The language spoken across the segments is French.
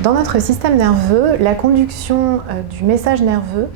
Dans notre système nerveux, la conduction du message nerveux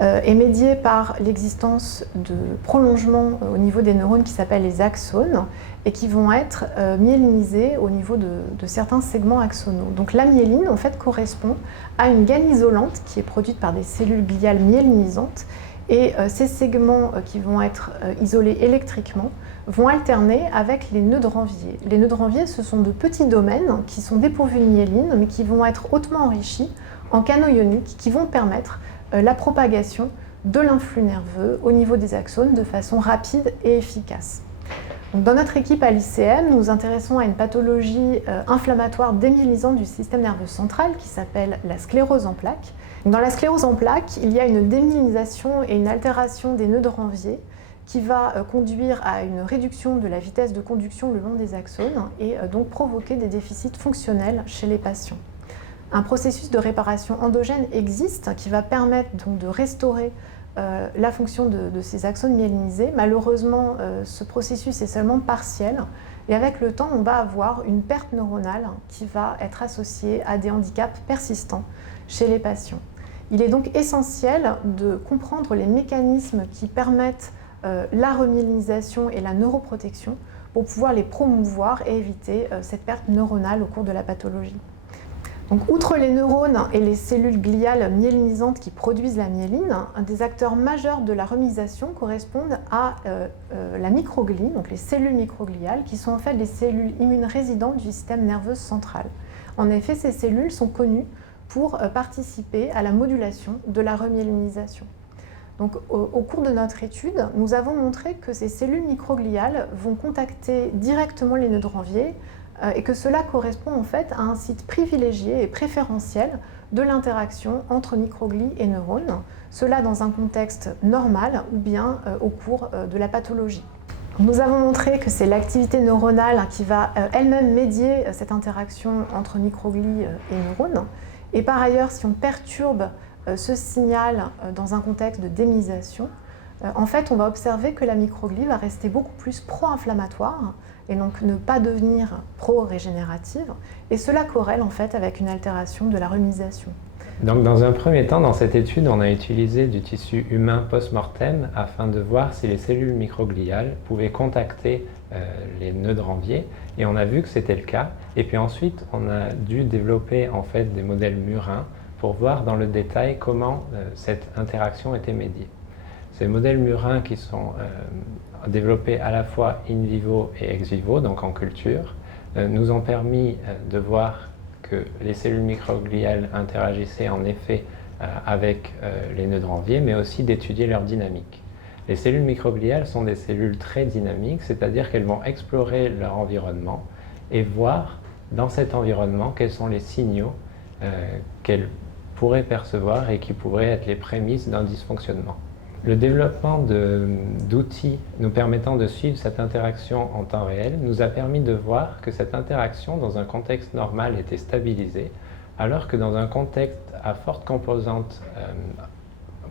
est médiée par l'existence de prolongements au niveau des neurones qui s'appellent les axones et qui vont être myélinisés au niveau de certains segments axonaux. Donc la myéline en fait correspond à une gaine isolante qui est produite par des cellules gliales myélinisantes et ces segments qui vont être isolés électriquement vont alterner avec les nœuds de Ranvier. Les nœuds de Ranvier, ce sont de petits domaines qui sont dépourvus de myéline, mais qui vont être hautement enrichis en canaux ioniques qui vont permettre la propagation de l'influx nerveux au niveau des axones de façon rapide et efficace. Donc, dans notre équipe à l'ICM, nous nous intéressons à une pathologie inflammatoire démyélisante du système nerveux central qui s'appelle la sclérose en plaques. Dans la sclérose en plaques, il y a une démyélinisation et une altération des nœuds de Ranvier qui va conduire à une réduction de la vitesse de conduction le long des axones et donc provoquer des déficits fonctionnels chez les patients. Un processus de réparation endogène existe qui va permettre donc de restaurer la fonction de ces axones myélinisés. Malheureusement, ce processus est seulement partiel et avec le temps, on va avoir une perte neuronale qui va être associée à des handicaps persistants chez les patients. Il est donc essentiel de comprendre les mécanismes qui permettent la remyélinisation et la neuroprotection pour pouvoir les promouvoir et éviter cette perte neuronale au cours de la pathologie. Donc, outre les neurones et les cellules gliales myélinisantes qui produisent la myéline, un des acteurs majeurs de la remyelisation correspondent à la microglie, donc les cellules microgliales, qui sont en fait les cellules immunes résidentes du système nerveux central. En effet, ces cellules sont connues pour participer à la modulation de la remyélinisation. Donc, au cours de notre étude, nous avons montré que ces cellules microgliales vont contacter directement les nœuds de Ranvier et que cela correspond en fait à un site privilégié et préférentiel de l'interaction entre microglies et neurones, cela dans un contexte normal ou bien au cours de la pathologie. Nous avons montré que c'est l'activité neuronale qui va elle-même médier cette interaction entre microglies et neurones. Et par ailleurs, si on perturbe ce signal dans un contexte de démyélisation, en fait, on va observer que la microglie va rester beaucoup plus pro-inflammatoire et donc ne pas devenir pro-régénérative. Et cela corrèle en fait avec une altération de la remyelisation. Donc dans un premier temps, dans cette étude, on a utilisé du tissu humain post-mortem afin de voir si les cellules microgliales pouvaient contacter les nœuds de Ranvier, et on a vu que c'était le cas. Et puis ensuite, on a dû développer en fait des modèles murins pour voir dans le détail comment cette interaction était médiée. Ces modèles murins qui sont développés à la fois in vivo et ex vivo, donc en culture, nous ont permis de voir que les cellules microgliales interagissaient en effet avec les nœuds de Ranvier, mais aussi d'étudier leur dynamique. Les cellules microgliales sont des cellules très dynamiques, c'est-à-dire qu'elles vont explorer leur environnement et voir dans cet environnement quels sont les signaux qu'elles pourraient percevoir et qui pourraient être les prémices d'un dysfonctionnement. Le développement d'outils nous permettant de suivre cette interaction en temps réel nous a permis de voir que cette interaction dans un contexte normal était stabilisée, alors que dans un contexte à forte composante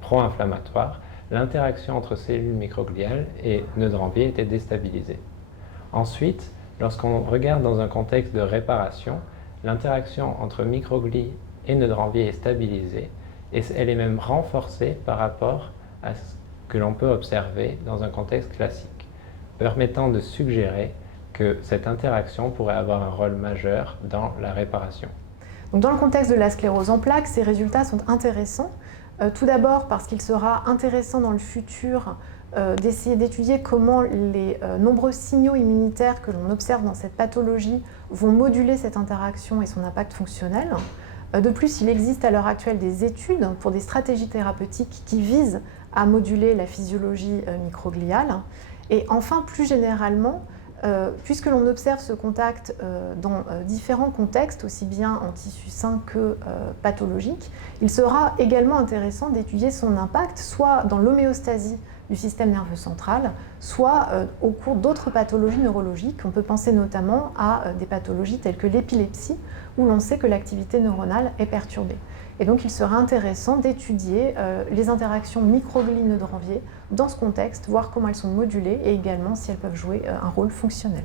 pro-inflammatoire, l'interaction entre cellules microgliales et nœuds de Ranvier était déstabilisée. Ensuite, lorsqu'on regarde dans un contexte de réparation, l'interaction entre microglies et nœuds de Ranvier est stabilisée et elle est même renforcée par rapport à ce que l'on peut observer dans un contexte classique, permettant de suggérer que cette interaction pourrait avoir un rôle majeur dans la réparation. Donc dans le contexte de la sclérose en plaques, ces résultats sont intéressants. Tout d'abord parce qu'il sera intéressant dans le futur d'essayer d'étudier comment les nombreux signaux immunitaires que l'on observe dans cette pathologie vont moduler cette interaction et son impact fonctionnel. De plus, il existe à l'heure actuelle des études pour des stratégies thérapeutiques qui visent à moduler la physiologie microgliale. Et enfin, plus généralement, puisque l'on observe ce contact dans différents contextes, aussi bien en tissu sain que pathologique, il sera également intéressant d'étudier son impact, soit dans l'homéostasie du système nerveux central, soit au cours d'autres pathologies neurologiques. On peut penser notamment à des pathologies telles que l'épilepsie, où l'on sait que l'activité neuronale est perturbée. Et donc il sera intéressant d'étudier les interactions microglies-nœuds de Ranvier dans ce contexte, voir comment elles sont modulées et également si elles peuvent jouer un rôle fonctionnel.